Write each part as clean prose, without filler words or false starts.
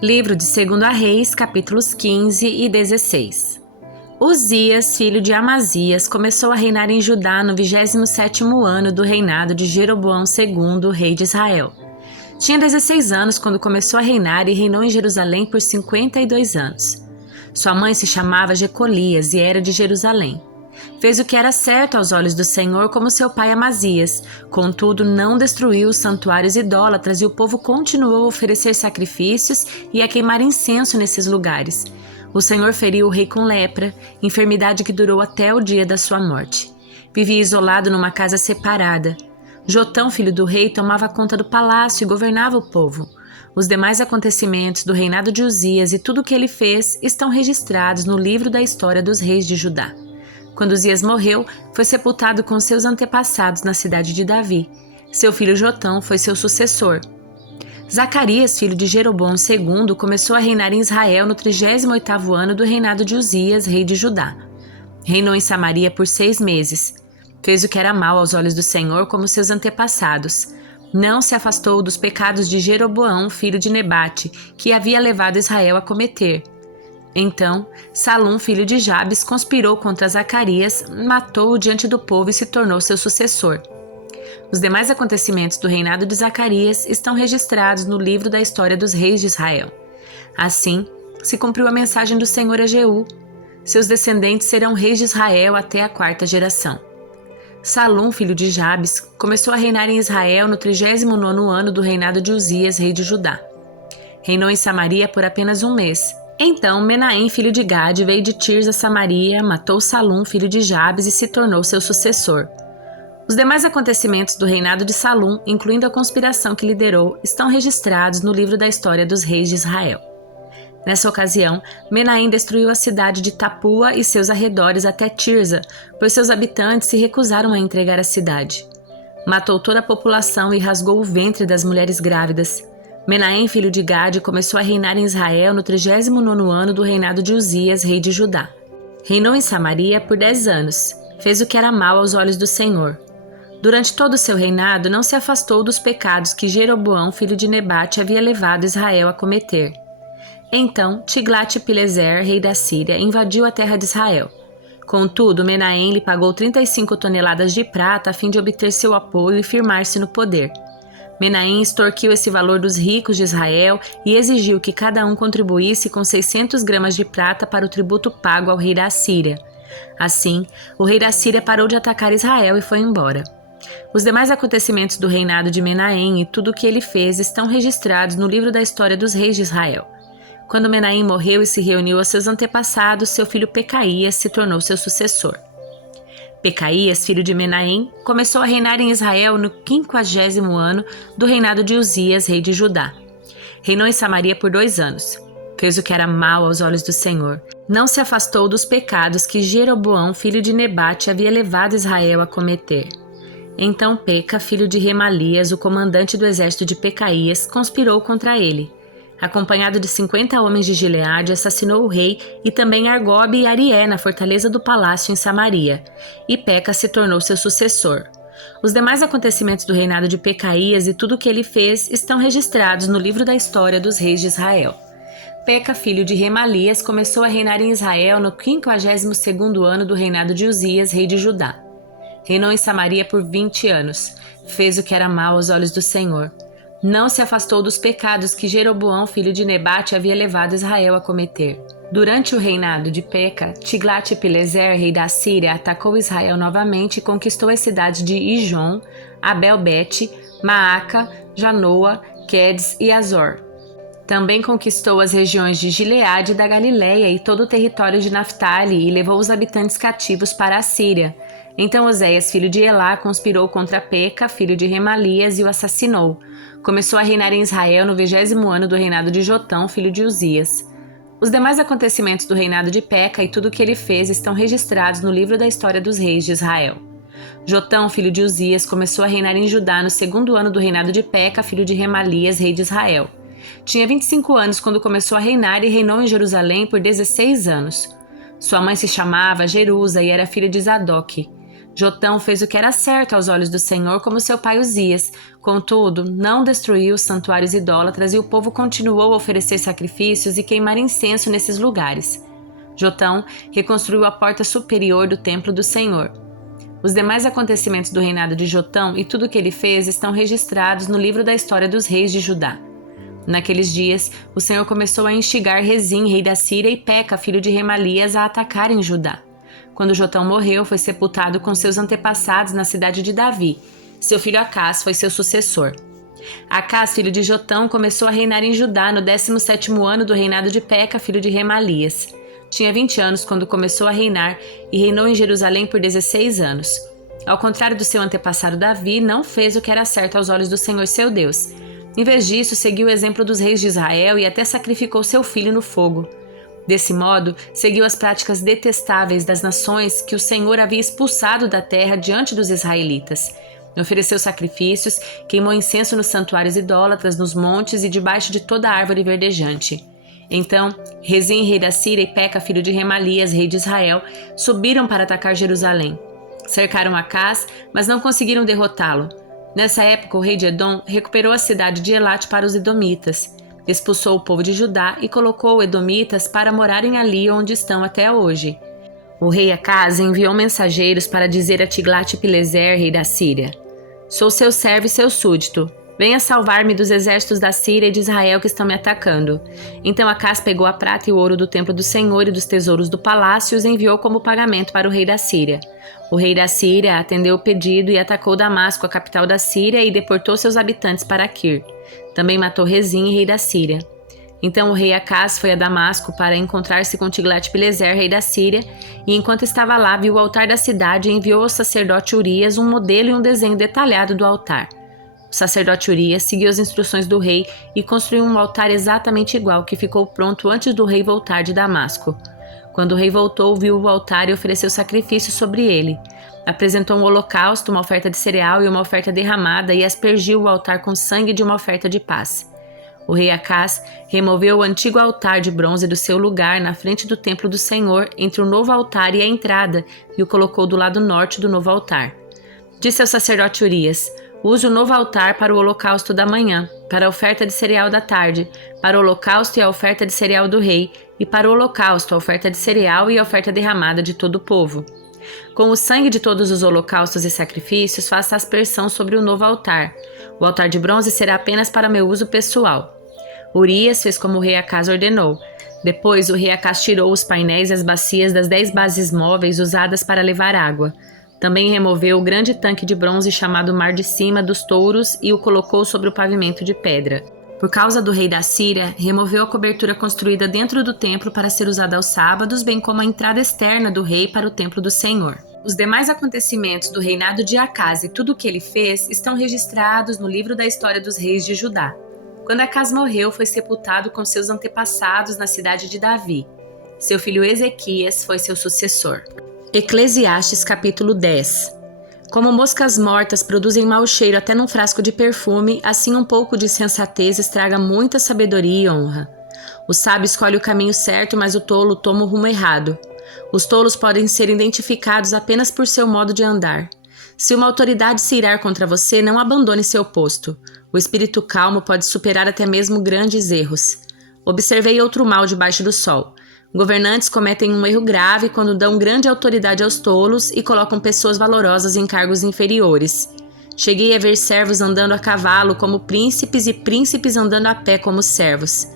Livro de 2 Reis, capítulos 15 e 16. Uzias, filho de Amazias, começou a reinar em Judá no 27º ano do reinado de Jeroboão II, rei de Israel. Tinha 16 anos quando começou a reinar e reinou em Jerusalém por 52 anos. Sua mãe se chamava Jecolias e era de Jerusalém. Fez o que era certo aos olhos do Senhor, como seu pai Amazias. Contudo, não destruiu os santuários idólatras e o povo continuou a oferecer sacrifícios e a queimar incenso nesses lugares. O Senhor feriu o rei com lepra, enfermidade que durou até o dia da sua morte. Vivia isolado numa casa separada. Jotão, filho do rei, tomava conta do palácio e governava o povo. Os demais acontecimentos do reinado de Uzias e tudo o que ele fez estão registrados no livro da história dos reis de Judá. Quando Uzias morreu, foi sepultado com seus antepassados na cidade de Davi. Seu filho Jotão foi seu sucessor. Zacarias, filho de Jeroboão II, começou a reinar em Israel no 38º ano do reinado de Uzias, rei de Judá. Reinou em Samaria por 6 meses. Fez o que era mal aos olhos do Senhor, como seus antepassados. Não se afastou dos pecados de Jeroboão, filho de Nebate, que havia levado Israel a cometer. Então, Salum, filho de Jabes, conspirou contra Zacarias, matou-o diante do povo e se tornou seu sucessor. Os demais acontecimentos do reinado de Zacarias estão registrados no livro da história dos reis de Israel. Assim, se cumpriu a mensagem do Senhor a Jeú. Seus descendentes serão reis de Israel até a 4ª geração. Salum, filho de Jabes, começou a reinar em Israel no 39º ano do reinado de Uzias, rei de Judá. Reinou em Samaria por apenas 1 mês. Então Menahem, filho de Gade, veio de Tirza a Samaria, matou Salum, filho de Jabes, e se tornou seu sucessor. Os demais acontecimentos do reinado de Salum, incluindo a conspiração que liderou, estão registrados no livro da história dos reis de Israel. Nessa ocasião, Menahem destruiu a cidade de Tapua e seus arredores até Tirza, pois seus habitantes se recusaram a entregar a cidade. Matou toda a população e rasgou o ventre das mulheres grávidas. Menahem, filho de Gade, começou a reinar em Israel no 39º ano do reinado de Uzias, rei de Judá. Reinou em Samaria por 10 anos. Fez o que era mal aos olhos do Senhor. Durante todo o seu reinado, não se afastou dos pecados que Jeroboão, filho de Nebate, havia levado Israel a cometer. Então, Tiglat-Pileser, rei da Síria, invadiu a terra de Israel. Contudo, Menahem lhe pagou 35 toneladas de prata a fim de obter seu apoio e firmar-se no poder. Menahem extorquiu esse valor dos ricos de Israel e exigiu que cada um contribuísse com 600 gramas de prata para o tributo pago ao rei da Síria. Assim, o rei da Síria parou de atacar Israel e foi embora. Os demais acontecimentos do reinado de Menahem e tudo o que ele fez estão registrados no livro da história dos reis de Israel. Quando Menahem morreu e se reuniu aos seus antepassados, seu filho Pecaías se tornou seu sucessor. Pecaías, filho de Menahem, começou a reinar em Israel no 50º ano do reinado de Uzias, rei de Judá. Reinou em Samaria por 2 anos. Fez o que era mal aos olhos do Senhor. Não se afastou dos pecados que Jeroboão, filho de Nebate, havia levado Israel a cometer. Então Peca, filho de Remalias, o comandante do exército de Pecaías, conspirou contra ele. Acompanhado de 50 homens de Gileade, assassinou o rei e também Argobe e Arié na fortaleza do palácio em Samaria, e Peca se tornou seu sucessor. Os demais acontecimentos do reinado de Pecaías e tudo o que ele fez estão registrados no livro da história dos reis de Israel. Peca, filho de Remalias, começou a reinar em Israel no 52º ano do reinado de Uzias, rei de Judá. Reinou em Samaria por 20 anos. Fez o que era mal aos olhos do Senhor. Não se afastou dos pecados que Jeroboão, filho de Nebate, havia levado Israel a cometer. Durante o reinado de Peca, Tiglat-Pileser, rei da Síria, atacou Israel novamente e conquistou as cidades de Ijon, Abel-Bet, Maaca, Janoa, Quedes e Azor. Também conquistou as regiões de Gileade e da Galileia e todo o território de Naftali e levou os habitantes cativos para a Síria. Então Oséias, filho de Elá, conspirou contra Peca, filho de Remalias, e o assassinou. Começou a reinar em Israel no 20º ano do reinado de Jotão, filho de Uzias. Os demais acontecimentos do reinado de Peca e tudo o que ele fez estão registrados no livro da história dos reis de Israel. Jotão, filho de Uzias, começou a reinar em Judá no 2º ano do reinado de Peca, filho de Remalias, rei de Israel. Tinha 25 anos quando começou a reinar e reinou em Jerusalém por 16 anos. Sua mãe se chamava Jerusa e era filha de Zadok. Jotão fez o que era certo aos olhos do Senhor, como seu pai Uzias. Contudo, não destruiu os santuários idólatras e o povo continuou a oferecer sacrifícios e queimar incenso nesses lugares. Jotão reconstruiu a porta superior do templo do Senhor. Os demais acontecimentos do reinado de Jotão e tudo o que ele fez estão registrados no livro da história dos reis de Judá. Naqueles dias, o Senhor começou a instigar Rezim, rei da Síria, e Peca, filho de Remalias, a atacarem Judá. Quando Jotão morreu, foi sepultado com seus antepassados na cidade de Davi. Seu filho Acás foi seu sucessor. Acás, filho de Jotão, começou a reinar em Judá no 17º ano do reinado de Peca, filho de Remalias. Tinha 20 anos quando começou a reinar e reinou em Jerusalém por 16 anos. Ao contrário do seu antepassado Davi, não fez o que era certo aos olhos do Senhor seu Deus. Em vez disso, seguiu o exemplo dos reis de Israel e até sacrificou seu filho no fogo. Desse modo, seguiu as práticas detestáveis das nações que o Senhor havia expulsado da terra diante dos israelitas. Ofereceu sacrifícios, queimou incenso nos santuários idólatras, nos montes e debaixo de toda árvore verdejante. Então, Rezim, rei da Síria, e Peca, filho de Remalias, rei de Israel, subiram para atacar Jerusalém. Cercaram Acás, mas não conseguiram derrotá-lo. Nessa época, o rei de Edom recuperou a cidade de Elate para os edomitas. Expulsou o povo de Judá e colocou edomitas para morarem ali onde estão até hoje. O rei Acás enviou mensageiros para dizer a Tiglat-Pileser, rei da Síria: Sou seu servo e seu súdito. Venha salvar-me dos exércitos da Síria e de Israel que estão me atacando. Então Acás pegou a prata e o ouro do templo do Senhor e dos tesouros do palácio e os enviou como pagamento para o rei da Síria. O rei da Síria atendeu o pedido e atacou Damasco, a capital da Síria, e deportou seus habitantes para Quir. Também matou Rezim, rei da Síria. Então o rei Acás foi a Damasco para encontrar-se com Tiglat-Pileser, rei da Síria, e enquanto estava lá viu o altar da cidade e enviou ao sacerdote Urias um modelo e um desenho detalhado do altar. O sacerdote Urias seguiu as instruções do rei e construiu um altar exatamente igual, que ficou pronto antes do rei voltar de Damasco. Quando o rei voltou, viu o altar e ofereceu sacrifício sobre ele. Apresentou um holocausto, uma oferta de cereal e uma oferta derramada e aspergiu o altar com sangue de uma oferta de paz. O rei Acás removeu o antigo altar de bronze do seu lugar na frente do templo do Senhor, entre o novo altar e a entrada, e o colocou do lado norte do novo altar. Disse ao sacerdote Urias: Use o novo altar para o holocausto da manhã, para a oferta de cereal da tarde, para o holocausto e a oferta de cereal do rei, e para o holocausto, a oferta de cereal e a oferta derramada de todo o povo. Com o sangue de todos os holocaustos e sacrifícios, faça aspersão sobre o novo altar. O altar de bronze será apenas para meu uso pessoal. Urias fez como o rei Acás ordenou. Depois, o rei Acás tirou os painéis e as bacias das 10 bases móveis usadas para levar água. Também removeu o grande tanque de bronze chamado Mar de Cima dos Touros e o colocou sobre o pavimento de pedra. Por causa do rei da Síria, removeu a cobertura construída dentro do templo para ser usada aos sábados, bem como a entrada externa do rei para o templo do Senhor. Os demais acontecimentos do reinado de Acás e tudo o que ele fez estão registrados no livro da história dos reis de Judá. Quando Acás morreu, foi sepultado com seus antepassados na cidade de Davi. Seu filho Ezequias foi seu sucessor. Eclesiastes capítulo 10. Como moscas mortas produzem mau cheiro até num frasco de perfume, assim um pouco de sensatez estraga muita sabedoria e honra. O sábio escolhe o caminho certo, mas o tolo toma o rumo errado. Os tolos podem ser identificados apenas por seu modo de andar. Se uma autoridade se irar contra você, não abandone seu posto. O espírito calmo pode superar até mesmo grandes erros. Observei outro mal debaixo do sol. Governantes cometem um erro grave quando dão grande autoridade aos tolos e colocam pessoas valorosas em cargos inferiores. Cheguei a ver servos andando a cavalo como príncipes e príncipes andando a pé como servos.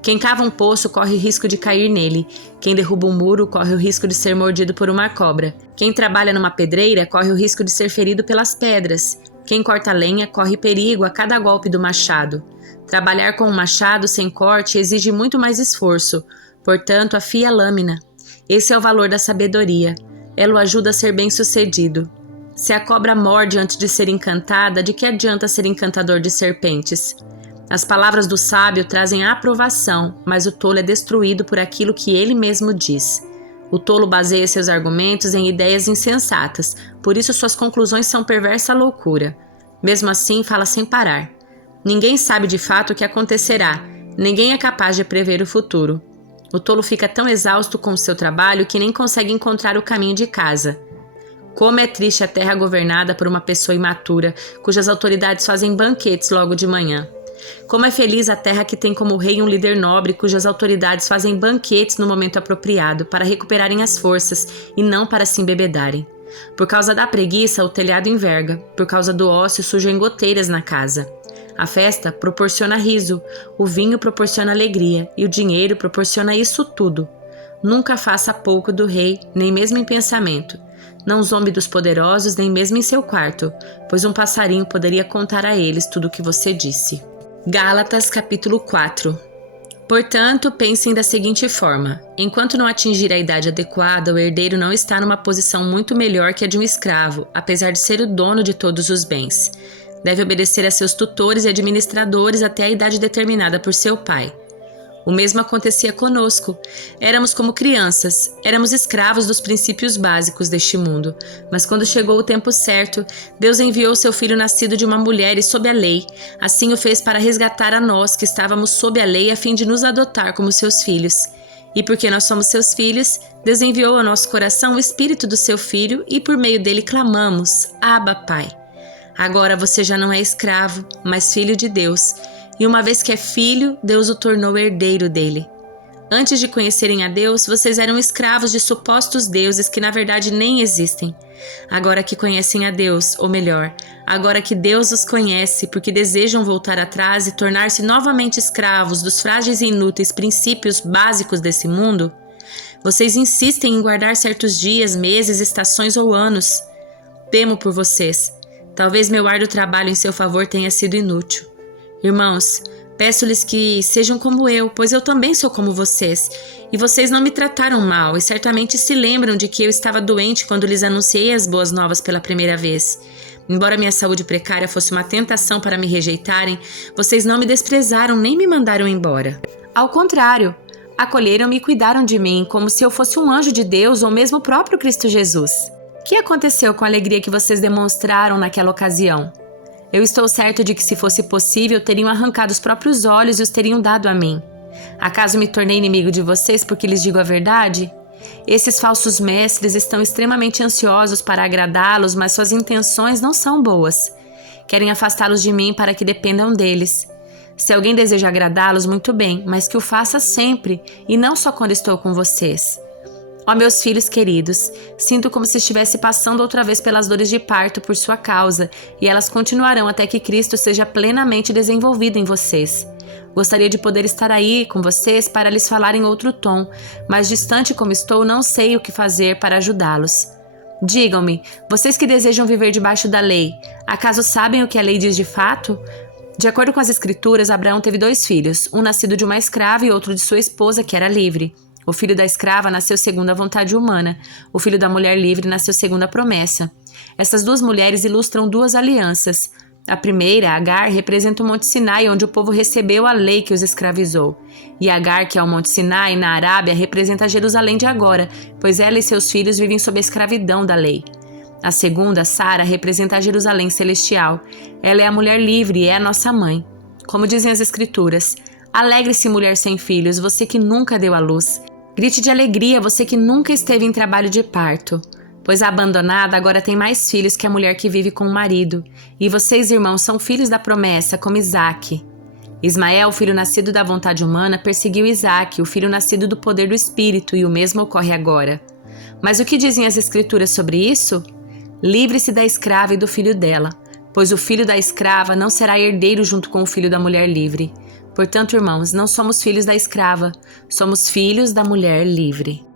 Quem cava um poço corre o risco de cair nele. Quem derruba um muro corre o risco de ser mordido por uma cobra. Quem trabalha numa pedreira corre o risco de ser ferido pelas pedras. Quem corta lenha corre perigo a cada golpe do machado. Trabalhar com um machado sem corte exige muito mais esforço. Portanto, afia a lâmina. Esse é o valor da sabedoria. Ela o ajuda a ser bem-sucedido. Se a cobra morde antes de ser encantada, de que adianta ser encantador de serpentes? As palavras do sábio trazem a aprovação, mas o tolo é destruído por aquilo que ele mesmo diz. O tolo baseia seus argumentos em ideias insensatas, por isso suas conclusões são perversa loucura. Mesmo assim, fala sem parar. Ninguém sabe de fato o que acontecerá. Ninguém é capaz de prever o futuro. O tolo fica tão exausto com o seu trabalho que nem consegue encontrar o caminho de casa. Como é triste a terra governada por uma pessoa imatura, cujas autoridades fazem banquetes logo de manhã. Como é feliz a terra que tem como rei um líder nobre, cujas autoridades fazem banquetes no momento apropriado, para recuperarem as forças e não para se embebedarem. Por causa da preguiça, o telhado enverga, por causa do ócio surgem goteiras na casa. A festa proporciona riso, o vinho proporciona alegria e o dinheiro proporciona isso tudo. Nunca faça pouco do rei, nem mesmo em pensamento. Não zombe dos poderosos, nem mesmo em seu quarto, pois um passarinho poderia contar a eles tudo o que você disse. Gálatas capítulo 4. Portanto, pensem da seguinte forma: enquanto não atingir a idade adequada, o herdeiro não está numa posição muito melhor que a de um escravo, apesar de ser o dono de todos os bens. Deve obedecer a seus tutores e administradores até a idade determinada por seu pai. O mesmo acontecia conosco. Éramos como crianças, éramos escravos dos princípios básicos deste mundo. Mas quando chegou o tempo certo, Deus enviou seu filho nascido de uma mulher e sob a lei. Assim o fez para resgatar a nós que estávamos sob a lei a fim de nos adotar como seus filhos. E porque nós somos seus filhos, Deus enviou ao nosso coração o espírito do seu filho e por meio dele clamamos: Abba, Pai. Agora você já não é escravo, mas filho de Deus. E uma vez que é filho, Deus o tornou herdeiro dele. Antes de conhecerem a Deus, vocês eram escravos de supostos deuses que na verdade nem existem. Agora que conhecem a Deus, ou melhor, agora que Deus os conhece porque desejam voltar atrás e tornar-se novamente escravos dos frágeis e inúteis princípios básicos desse mundo, vocês insistem em guardar certos dias, meses, estações ou anos. Temo por vocês. Talvez meu árduo trabalho em seu favor tenha sido inútil. Irmãos, peço-lhes que sejam como eu, pois eu também sou como vocês. E vocês não me trataram mal e certamente se lembram de que eu estava doente quando lhes anunciei as boas novas pela primeira vez. Embora minha saúde precária fosse uma tentação para me rejeitarem, vocês não me desprezaram nem me mandaram embora. Ao contrário, acolheram-me e cuidaram de mim como se eu fosse um anjo de Deus ou mesmo o próprio Cristo Jesus. O que aconteceu com a alegria que vocês demonstraram naquela ocasião? Eu estou certo de que, se fosse possível, teriam arrancado os próprios olhos e os teriam dado a mim. Acaso me tornei inimigo de vocês porque lhes digo a verdade? Esses falsos mestres estão extremamente ansiosos para agradá-los, mas suas intenções não são boas. Querem afastá-los de mim para que dependam deles. Se alguém deseja agradá-los, muito bem, mas que o faça sempre, e não só quando estou com vocês. Ó meus filhos queridos, sinto como se estivesse passando outra vez pelas dores de parto por sua causa, e elas continuarão até que Cristo seja plenamente desenvolvido em vocês. Gostaria de poder estar aí com vocês para lhes falar em outro tom, mas distante como estou, não sei o que fazer para ajudá-los. Digam-me, vocês que desejam viver debaixo da lei, acaso sabem o que a lei diz de fato? De acordo com as Escrituras, Abraão teve 2 filhos, um nascido de uma escrava e outro de sua esposa, que era livre. O filho da escrava nasceu segundo a vontade humana. O filho da mulher livre nasceu segundo a promessa. Essas 2 mulheres ilustram 2 alianças. A primeira, Agar, representa o Monte Sinai, onde o povo recebeu a lei que os escravizou. E Agar, que é o Monte Sinai, na Arábia, representa Jerusalém de agora, pois ela e seus filhos vivem sob a escravidão da lei. A segunda, Sara, representa a Jerusalém celestial. Ela é a mulher livre e é a nossa mãe. Como dizem as Escrituras, alegre-se, mulher sem filhos, você que nunca deu à luz. Grite de alegria, você que nunca esteve em trabalho de parto, pois a abandonada agora tem mais filhos que a mulher que vive com o marido. E vocês, irmãos, são filhos da promessa, como Isaque. Ismael, filho nascido da vontade humana, perseguiu Isaque, o filho nascido do poder do Espírito, e o mesmo ocorre agora. Mas o que dizem as Escrituras sobre isso? Livre-se da escrava e do filho dela, pois o filho da escrava não será herdeiro junto com o filho da mulher livre. Portanto, irmãos, não somos filhos da escrava, somos filhos da mulher livre.